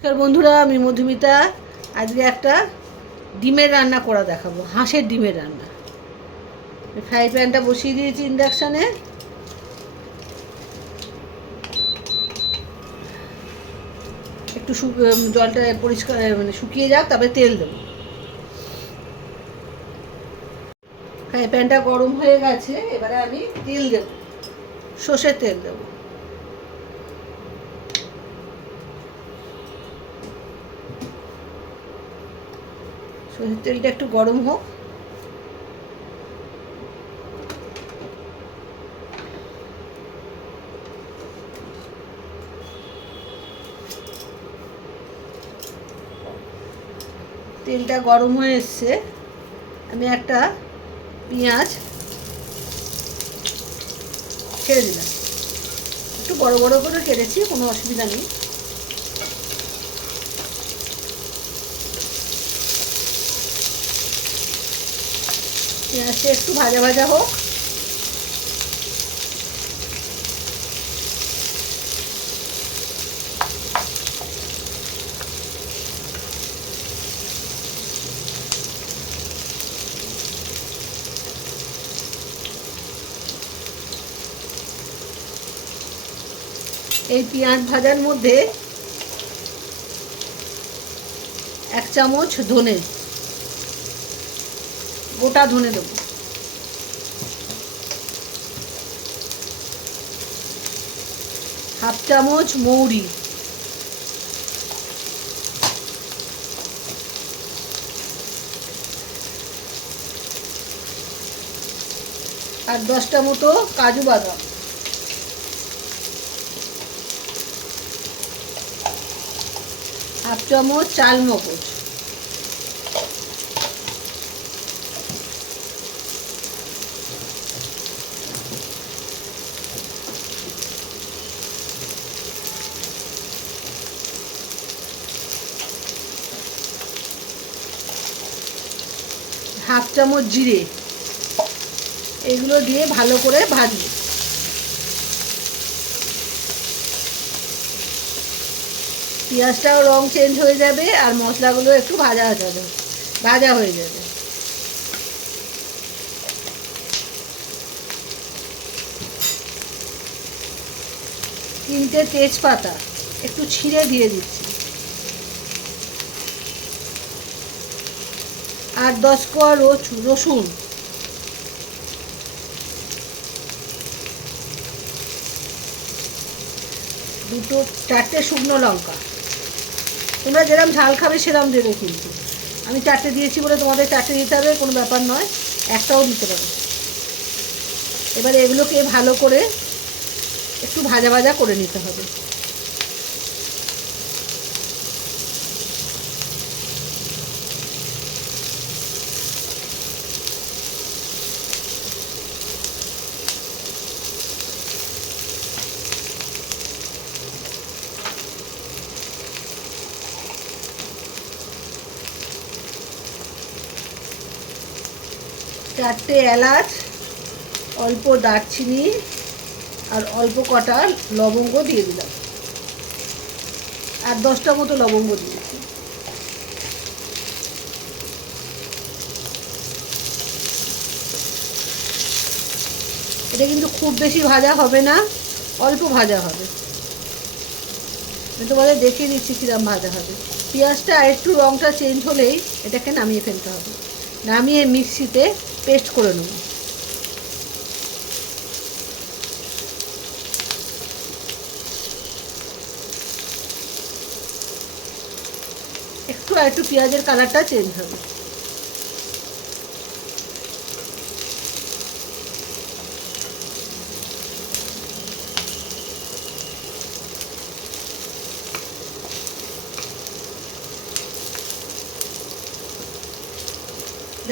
নমস্কার বন্ধুরা, আমি মধুমিতা। আজকে একটা ডিমের রান্না করা দেখাবো, হাঁসের ডিমের রান্না। ফ্রাই প্যানটা বসিয়ে দিয়েছি ইন্ডাকশানে। একটু জলটা পরিষ্কার শুকিয়ে যাক, তারপরে তেল দেবো। ফ্রাই প্যানটা গরম হয়ে গেছে, এবারে আমি তেল দেবো, সর্ষের তেল দেবো। সর্ষের তেলটা একটু গরম হোক। তেলটা গরম হয়ে এসছে, আমি একটা পেঁয়াজ ছেড়ে দিলাম। একটু বড় বড় করে কেটেছি, কোনো অসুবিধা নেই। পেঁয়াজটা একটু ভাজা ভাজা হোক। এই পেঁয়াজ ভাজার মধ্যে 1 চামচ ধনে, গোটা ধনে দেবো। হাফ চামচ মৌরি, আর 10টা মতো কাজু বাদাম, হাফ চামচ চাল মগজ, হাফ চামচ জিরে। এগুলো দিয়ে ভালো করে ভাজবো। পেঁয়াজটাও রং চেঞ্জ হয়ে যাবে আর মশলাগুলো একটু ভাজা হয়ে যাবে। তিনটে তেজপাতা একটু ছিঁড়ে দিয়ে দিচ্ছি, আর 10 কোয়া রসুন, চারটে শুকনো লঙ্কা। তোমরা যেরকম ঝাল খাবে সেরকম দেবে, কিন্তু আমি 4টে দিয়েছি বলে তোমাদের 4টে দিতে হবে কোনো ব্যাপার নয়, একটাও দিতে পারো। এবারে এগুলোকে ভালো করে একটু ভাজা ভাজা করে নিতে হবে। চারটে এলাচ, অল্প দারচিনি আর অল্প কটা লবঙ্গ দিয়ে দিলাম, আর 10টা মতো লবঙ্গ দিয়েছি। এটা কিন্তু খুব বেশি ভাজা হবে না, অল্প ভাজা হবে। আমি তোমাদের দেখিয়ে দিচ্ছি কিরম ভাজা হবে। পেঁয়াজটা একটু রঙটা চেঞ্জ হলেই এটাকে নামিয়ে ফেলতে হবে। নামিয়ে মিক্সিতে পেস্ট করে নেব। একটু পেঁয়াজের কালারটা চেঞ্জ হবে।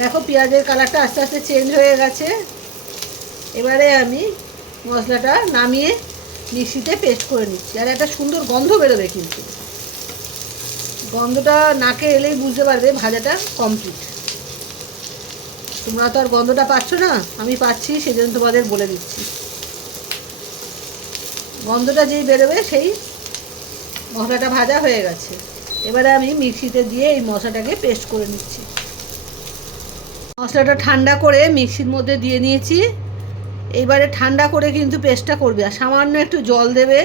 দেখো পেঁয়াজের কালারটা আস্তে আস্তে চেঞ্জ হয়ে গেছে। এবারে আমি মশলাটা নামিয়ে মিক্সিতে পেস্ট করে নিচ্ছি, আর একটা সুন্দর গন্ধ বেরোবে, কিন্তু গন্ধটা নাকে এলেই বুঝতে পারবে ভাজাটা কমপ্লিট। তোমরা তো আর গন্ধটা পাচ্ছ না, আমি পাচ্ছি, সেই জন্য তোমাদের বলে দিচ্ছি। গন্ধটা যেই বেরোবে সেই মশলাটা ভাজা হয়ে গেছে। এবারে আমি মিক্সিতে দিয়ে এই মশলাটাকে পেস্ট করে নিচ্ছি। মশলাটা ঠান্ডা করে মিক্সির মধ্যে দিয়ে নিয়েছি। এইবারে ঠান্ডা করে কিন্তু পেস্টটা করবে, আর সামান্য একটু জল দেবে,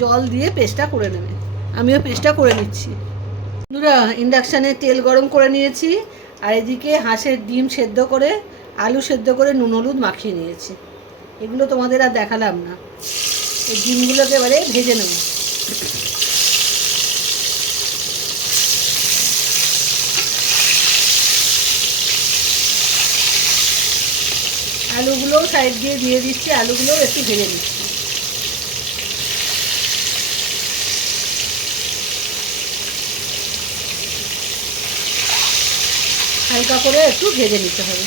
জল দিয়ে পেস্টটা করে নেবে। আমিও পেস্টটা করে নিচ্ছি। বন্ধুরা, ইন্ডাকশানে তেল গরম করে নিয়েছি, আর এদিকে হাঁসের ডিম সেদ্ধ করে, আলু সেদ্ধ করে নুন হলুদ মাখিয়ে নিয়েছি। এগুলো তোমাদের আর দেখালাম না। এই ডিমগুলোকে এবারে ভেজে নেব। আলুগুলোও সাইড দিয়ে দিয়ে দিচ্ছি, আলুগুলোও একটু ভেজে নিচ্ছি। হালকা করে একটু ভেজে নিতে হবে।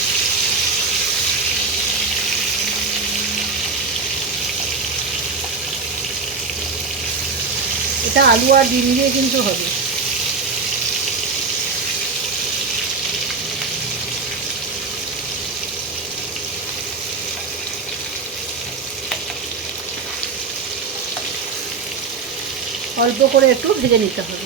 এটা আলু আর ডিম দিয়ে কিন্তু হবে। অল্প করে একটু ভেজে নিতে হবে।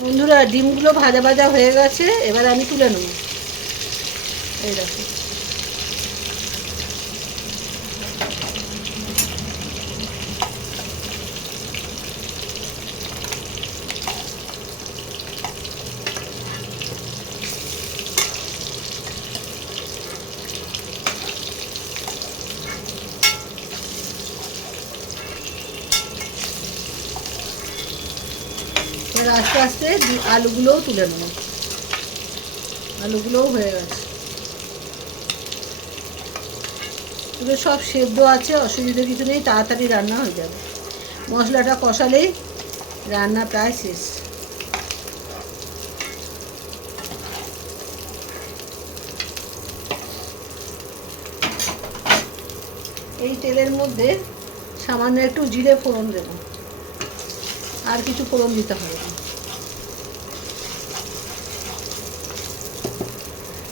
বন্ধুরা, ডিমগুলো ভাজা ভাজা হয়ে গেছে, এবার আমি তুলে নেব। এই দেখো, এবার আস্তে আস্তে আলুগুলোও তুলে নেব। আলুগুলোও হয়ে গেছে, এগুলো সব সেদ্ধ আছে, অসুবিধা কিছু নেই, তাড়াতাড়ি রান্না হয়ে যাবে। মশলাটা কষালেই রান্না প্রায় শেষ। এই তেলের মধ্যে সামান্য একটু জিরে ফোড়ন দেব, আর কিছু ফোড়ন দিতে হবে না।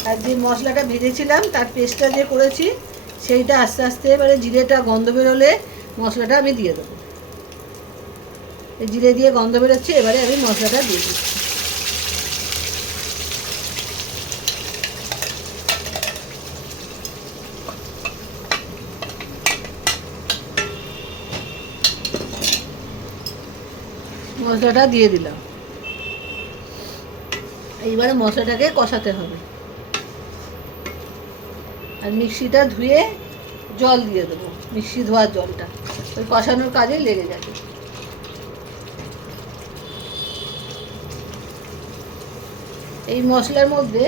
আর যে মশলাটা ভেজেছিলাম তার পেস্টটা যে করেছি, সেইটা আস্তে আস্তে এবারে জিরেটা গন্ধ বেরোলে মশলাটা আমি দিয়ে দেবো। জিরে দিয়ে গন্ধ বেরোচ্ছে, এবারে আমি মশলাটা দিয়ে দিচ্ছি। মশলাটা দিয়ে দিলাম। এইবারে মশলাটাকে কষাতে হবে, আর মিক্সিটা ধুয়ে জল দিয়ে দেবো। মিক্সি ধোয়ার জলটা ওই কষানোর কাজে লেগে যাবে। এই মশলার মধ্যে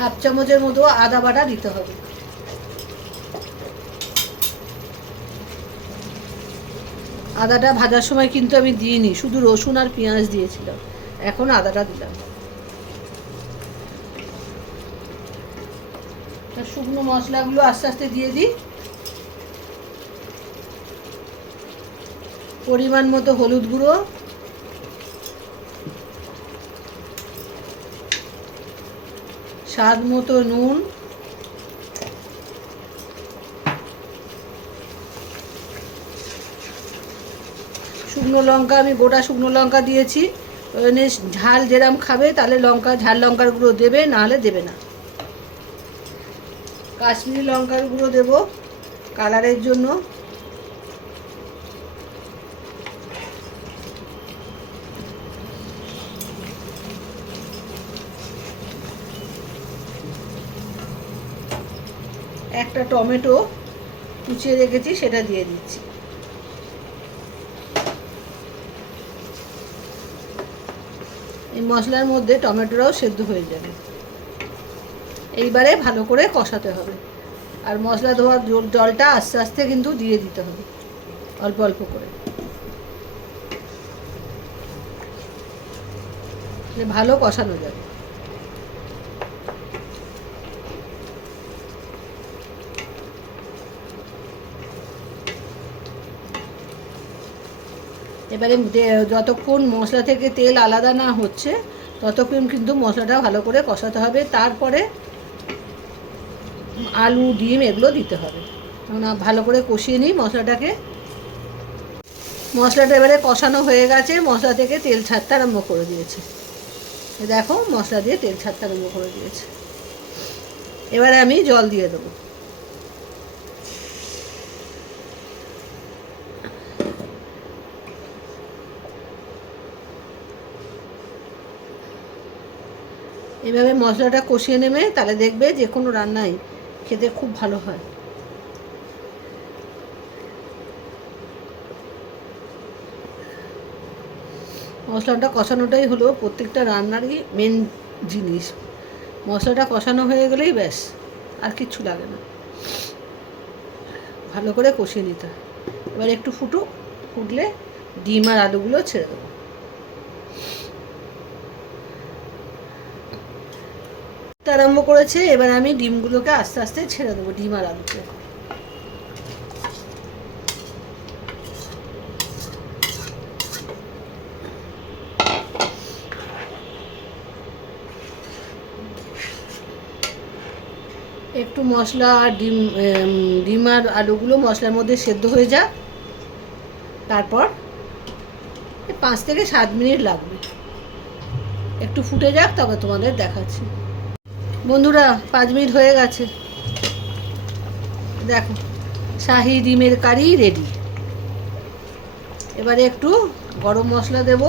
হাফ চামচের মতো আদা বাটা দিতে হবে। আদাটা ভাজার সময় কিন্তু আমি দিইনি, শুধু রসুন আর পেঁয়াজ দিয়েছিলাম, এখন আদাটা দিলাম। শুকনো মশলাগুলো আস্তে আস্তে দিয়ে দিই। পরিমাণ মতো হলুদ গুঁড়ো, স্বাদ মতো নুন, শুকনো লঙ্কা, আমি গোটা শুকনো লঙ্কা দিয়েছি। ঝাল যেরম খাবে তাহলে ঝাল লঙ্কার গুঁড়ো দেবে, নাহলে দেবে না। কাশ্মীরি লঙ্কার গুঁড়ো দেব কালারের জন্য। একটা টমেটো কুচিয়ে রেখেছি, সেটা দিয়ে দিচ্ছি। এই মশলার মধ্যে টমেটোটাও সেদ্ধ হয়ে যাবে। এইবারে ভালো করে কষাতে হবে, আর মশলা ধোয়ার জলটা আস্তে আস্তে কিন্তু দিয়ে দিতে হবে, অল্প অল্প করে, ভালো কষানো যাবে। এবারে যতক্ষণ মশলা থেকে তেল আলাদা না হচ্ছে ততক্ষণ কিন্তু মশলাটা ভালো করে কষাতে হবে। তারপরে আলু ডিম এগুলো দিতে হবে। ভালো করে কষিয়ে নিই মশলাটাকে। মশলাটা এবারে কষানো হয়ে গেছে, মশলা থেকে তেল ছাড়তে আরম্ভ করে দিয়েছে। দেখো মশলা দিয়ে তেল ছাড়তে আরম্ভ করে দিয়েছে। এবারে আমি জল দিয়ে দেবো। এভাবে মশলাটা কষিয়ে নেবে, তাহলে দেখবে যে কোনো রান্নাই খেতে খুব ভালো হয়। মশলাটা কষানোটাই হলো প্রত্যেকটা রান্নারই মেন জিনিস। মশলাটা কষানো হয়ে গেলেই ব্যাস, আর কিচ্ছু লাগে না। ভালো করে কষিয়ে নিতে হয়। এবার একটু ফুটলে ডিম আর আলুগুলো ছেড়ে দেবো। আরম্ভ করেছে, এবার আমি ডিমগুলোকে আস্তে আস্তে ছেড়ে দেবো, ডিম আর আলুকে। একটু মশলা আর ডিম আর আলুগুলো মশলার মধ্যে সেদ্ধ হয়ে যাক, তারপর 5 থেকে 7 মিনিট লাগবে। একটু ফুটে যাক, তবে তোমাদের দেখাচ্ছি। বন্ধুরা 5 মিনিট হয়ে গেছে, দেখো শাহি ডিমের কারি রেডি। এবারে একটু গরম মশলা দেব।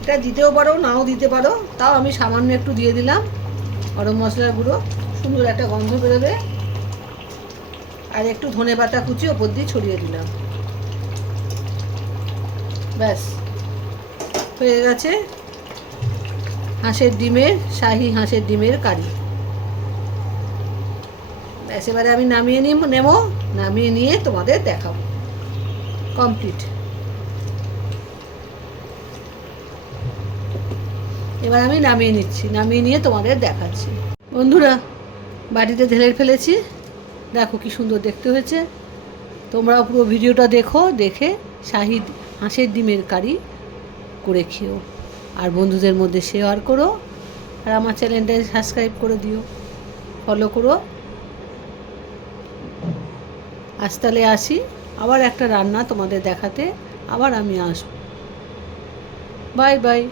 এটা দিতেও পারো, নাও দিতে পারো, তাও আমি সামান্য একটু দিয়ে দিলাম গরম মশলার গুঁড়ো। সুন্দর একটা গন্ধ বেরোবে। আর একটু ধনেপাতা কুচি ওপর দিয়ে ছড়িয়ে দিলাম। ব্যাস হয়ে গেছে শাহি হাঁসের ডিমের কারি। ব্যাস এবারে আমি নামিয়ে নিয়ে তোমাদের দেখাবো। কমপ্লিট। এবার আমি নামিয়ে নিয়ে তোমাদের দেখাচ্ছি। বন্ধুরা বাটিতে ঢেলে ফেলেছি, দেখো কি সুন্দর দেখতে হয়েছে। তোমরা পুরো ভিডিওটা দেখে শাহি হাঁসের ডিমের কারি করে খেও, আর বন্ধুদের মধ্যে শেয়ার করো, আর আমার চ্যানেলটা সাবস্ক্রাইব করে দিও, ফলো করো। আজ তাহলে আসি, আবার একটা রান্না তোমাদের দেখাতে আবার আমি আসবো। Bye bye.